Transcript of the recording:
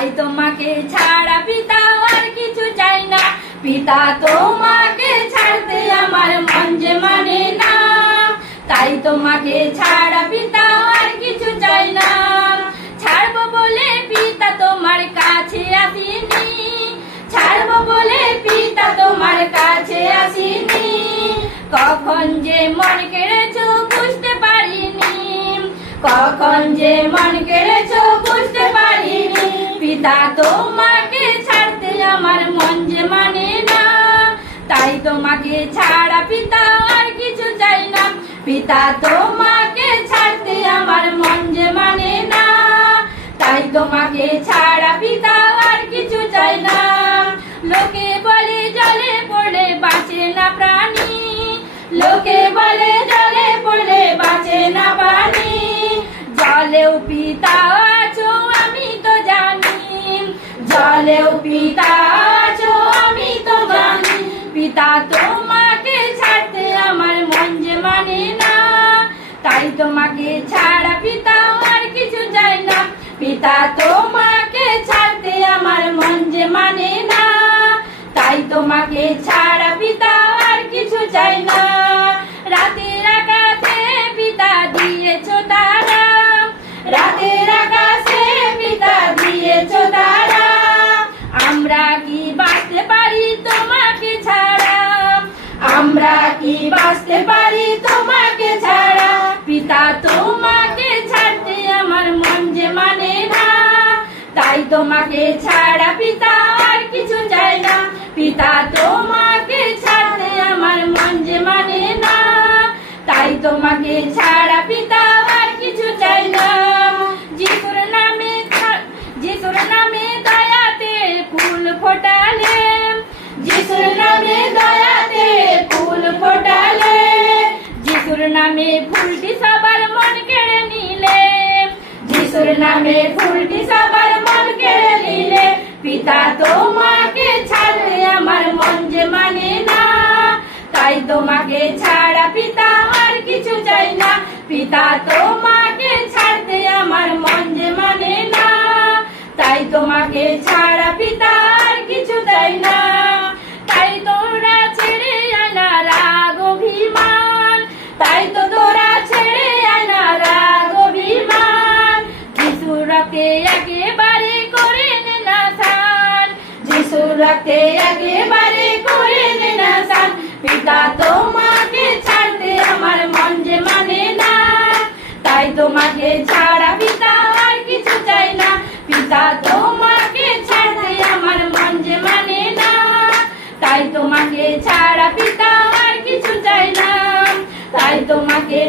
তাই তোমাকে ছাড়া পিতা আর কিছু চাই না। পিতা তোমাকে ছাড়তে আমার মন যে মানে না, তাই তোমাকে ছাড়া পিতা আর কিছু চাই না। ছাড়বো বলে পিতা তোমার কাছে আসিনি, ছাড়বো বলে পিতা তোমার কাছে আসিনি। কখন যে মন কেড়েছো বুঝতে পারিনি, কখন যে মন কেড়েছো বুঝতে পারিনি। পিতা তোমাকে ছাড়তে আমার মন যে মানে না, তাই তোমাকে ছাড়া পিতা আর কিছু চাই না। পিতা তোমাকে ছাড়তে আমার মন যে মানে না, তাই তোমাকে ছাড়া পিতা আর কিছু চাই না। লোকে বলে জলে পড়লে বাঁচে না প্রাণী, লোকে বলে জলে পড়লে বাঁচে না প্রাণী। জলেও পিতা আছো আমি তো জানি, জলেও পিতা আছো আমি তো জানি। পিতা তোমাকে ছাড়তে আমার মন যে মানে না, তাই তোমাকে ছাড়া পিতা আর কিছু চাই না। পিতা তোমাকে ছাড়তে আমার মন যে মানে না, তাই তোমাকে ছাড়া পিতা আর কিছু চাই না। রাতের আকাশে পিতা দিয়েছো তারা, রাতের আকাশে পিতা দিয়েছো তারা। আমরা কি বাঁচতে পারি তোমাকে ছাড়া, আমরা কি বাঁচতে পারি তোমাকে ছাড়া। পিতা তোমাকে ছাড়তে আমার মন যে মানে না, তাই তোমাকে ছাড়া পিতা আর কিছু চাই না। পিতা তোমাকে ছাড়তে আমার মন যে মানে না, তাই তোমাকে ছাড়া পিতা আর কিছু চাই না। যিশুর নামে, যিশুর নামে দয়াতে ফুল ফোটালে, যিশুর নামে দয়াতে ফুল ফোটালে। যিশুর নামে ফুলটি সবার মন কেড়ে নিলে, যিশুর নামে ফুলটি সবার মন কেড়ে নিলে। পিতা তোমাকে ছাড়তে আমার মন যে মানে না, তাই তোমাকে ছাড়া পিতা আর কিছু চাই না। পিতা তোমাকে ছাড়তে আমার মন যে মানে না, তাই তোমাকে ছাড়া পিতা আর কিছু চাই না। তাই তোরা ছেড়ে আনা রাগ অভিমান, তাই তো তোরা ছেড়ে আনা রাগ অভিমান। যিশুর রক্তে একেবারে করে নে না স্নান, যিশুর রক্তে একেবারে করে নে না স্নান। পিতা তোমাকে ছাড়তে আমার মন যে মানে না, তাই তোমাকে ছাড়া পিতা আর কিছু চাই না। পিতা তোমাকে ছাড়তে আমার মন যে মানে না, তাই তোমাকে ছাড়া পিতা আর কিছু চাই না, তাই তোমাকে